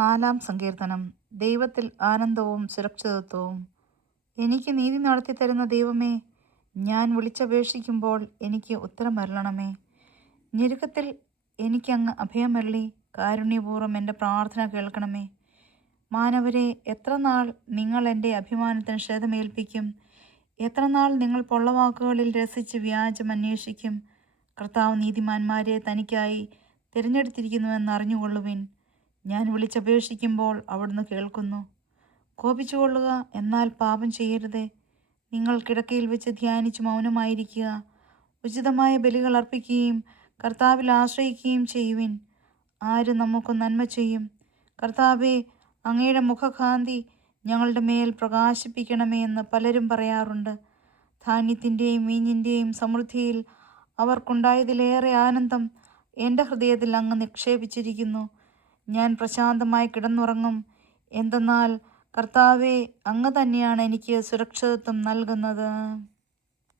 നാലാം സങ്കീർത്തനം. ദൈവത്തിൽ ആനന്ദവും സുരക്ഷിതത്വവും. എനിക്ക് നീതി നടത്തി തരുന്ന ദൈവമേ, ഞാൻ വിളിച്ചപേക്ഷിക്കുമ്പോൾ എനിക്ക് ഉത്തരമരുളണമേ. ഞെരുക്കത്തിൽ എനിക്കങ്ങ് അഭയമരുളി കാരുണ്യപൂർവ്വം എൻ്റെ പ്രാർത്ഥന കേൾക്കണമേ. മാനവരെ, എത്ര നാൾ നിങ്ങൾ എൻ്റെ അഭിമാനത്തിന് ക്ഷതമേൽപ്പിക്കും? എത്ര നാൾ നിങ്ങൾ പൊള്ളവാക്കുകളിൽ രസിച്ച് വ്യാജം അന്വേഷിക്കും? കർത്താവ് നീതിമാന്മാരെ തനിക്കായി തിരഞ്ഞെടുത്തിരിക്കുന്നുവെന്ന് അറിഞ്ഞുകൊള്ളുവിൻ. ഞാൻ വിളിച്ചപേക്ഷിക്കുമ്പോൾ അവിടുന്ന് കേൾക്കുന്നു. കോപിച്ചുകൊള്ളുക, എന്നാൽ പാപം ചെയ്യരുതേ. നിങ്ങൾ കിടക്കയിൽ വെച്ച് ധ്യാനിച്ച് മൗനമായിരിക്കുക. ഉചിതമായ ബലികൾ അർപ്പിക്കുകയും കർത്താവിൽ ആശ്രയിക്കുകയും ചെയ്യുവിൻ. ആര് നമുക്ക് നന്മ ചെയ്യും? കർത്താവേ, അങ്ങയുടെ മുഖകാന്തി ഞങ്ങളുടെ മേൽ പ്രകാശിപ്പിക്കണമേ എന്ന് പലരും പറയാറുണ്ട്. ധാന്യത്തിൻ്റെയും വീഞ്ഞിൻ്റെയും സമൃദ്ധിയിൽ അവർക്കുണ്ടായതിലേറെ ആനന്ദം എൻ്റെ ഹൃദയത്തിൽ അങ്ങ് നിക്ഷേപിച്ചിരിക്കുന്നു. ഞാൻ പ്രശാന്തമായി കിടന്നുറങ്ങും. എന്തെന്നാൽ കർത്താവേ, അങ്ങ് തന്നെയാണ് എനിക്ക് സുരക്ഷിതത്വം നൽകുന്നത്.